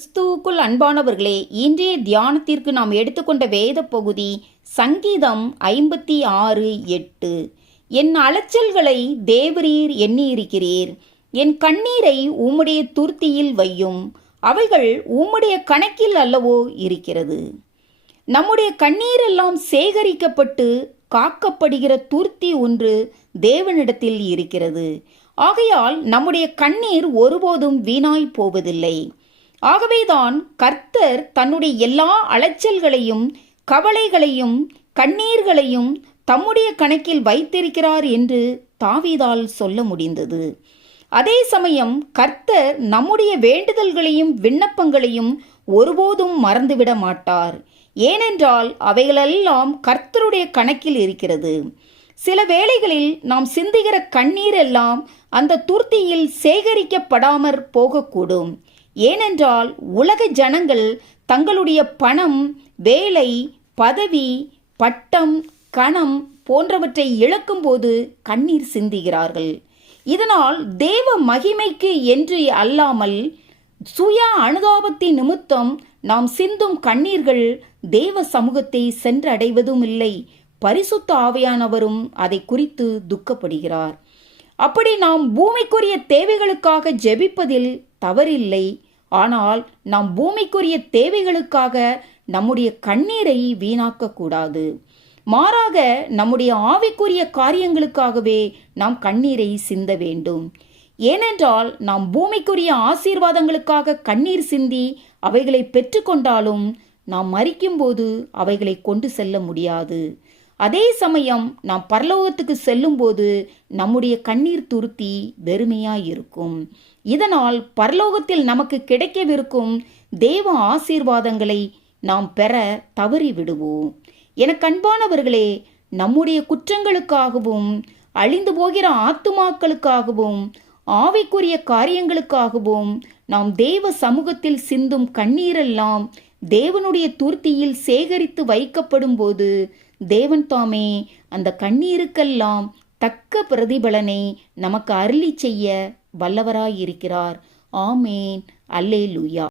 கிறிஸ்துவுக்குள் அன்பானவர்களே, இன்றைய தியானத்திற்கு நாம் எடுத்துக்கொண்ட வேத பகுதி சங்கீதம் 56:8. என் அலைச்சல்களை தேவரீர் எண்ணியிருக்கிறீர், என் கண்ணீரை உம்முடைய துர்த்தியில் வையும், அவைகள் உம்முடைய கணக்கில் அல்லவோ இருக்கிறது. நம்முடைய கண்ணீரெல்லாம் சேகரிக்கப்பட்டு காக்கப்படுகிற துர்த்தி ஒன்று தேவனிடத்தில் இருக்கிறது. ஆகையால் நம்முடைய கண்ணீர் ஒருபோதும் வீணாய் போவதில்லை. ஆகவேதான் கர்த்தர் தன்னுடைய எல்லா அலைச்சல்களையும் கவலைகளையும் கண்ணீர்களையும் தம்முடைய கணக்கில் வைத்திருக்கிறார் என்று தாவீதால் சொல்ல முடிந்தது. அதே சமயம் கர்த்தர் நம்முடைய வேண்டுதல்களையும் விண்ணப்பங்களையும் ஒருபோதும் மறந்துவிட மாட்டார். ஏனென்றால் அவைகளெல்லாம் கர்த்தருடைய கணக்கில் இருக்கிறது. சில வேளைகளில் நாம் சிந்துகிற கண்ணீர் எல்லாம் அந்த துர்த்தியில் சேகரிக்கப்படாமற் போகக்கூடும். ஏனென்றால் உலக ஜனங்கள் தங்களுடைய பணம், வேலை, பதவி, பட்டம், கணம் போன்றவற்றை இழக்கும்போது கண்ணீர் சிந்துகிறார்கள். இதனால் தேவ மகிமைக்கு என்று அல்லாமல் சுய அனுதாபத்தின் நிமித்தம் நாம் சிந்தும் கண்ணீர்கள் தேவ சமூகத்தை சென்றடைவதும் இல்லை. பரிசுத்த ஆவியானவரும் அதை குறித்து துக்கப்படுகிறார். அப்படி நாம் பூமிக்குரிய தேவைகளுக்காக ஜெபிப்பதில் தவறில்லை. ஆனால் நாம் பூமிக்குரிய தேவைகளுக்காக நம்முடைய கண்ணீரை வீணாக்க கூடாது. மாறாக நம்முடைய ஆவிக்குரிய காரியங்களுக்காகவே நாம் கண்ணீரை சிந்த வேண்டும். ஏனென்றால் நாம் பூமிக்குரிய ஆசீர்வாதங்களுக்காக கண்ணீர் சிந்தி அவைகளை பெற்றுக்கொண்டாலும் நாம் மரிக்கும்போது அவைகளை கொண்டு செல்ல முடியாது. அதே சமயம் நாம் பரலோகத்துக்கு செல்லும்போது நம்முடைய கண்ணீர் துருத்தி வெறுமையாயிருக்கும். இதனால் பரலோகத்தில் நமக்கு கிடைக்கவிருக்கும் தேவ ஆசீர்வாதங்களை நாம் பெற தவறி விடுவோம். எனக்கு அன்பானவர்களே, நம்முடைய குற்றங்களுக்காகவும் அழிந்து போகிற ஆத்துமாக்களுக்காகவும் ஆவிக்குரிய காரியங்களுக்காகவும் நாம் தேவ சமூகத்தில் சிந்தும் கண்ணீரெல்லாம் தேவனுடைய துர்த்தியில் சேகரித்து வைக்கப்படும் போது தேவன் தாமே அந்த கண்ணீருக்கெல்லாம் தக்க பிரதிபலனை நமக்கு அருளி செய்ய வல்லவராயிருக்கிறார். ஆமேன். அல்லேலூயா.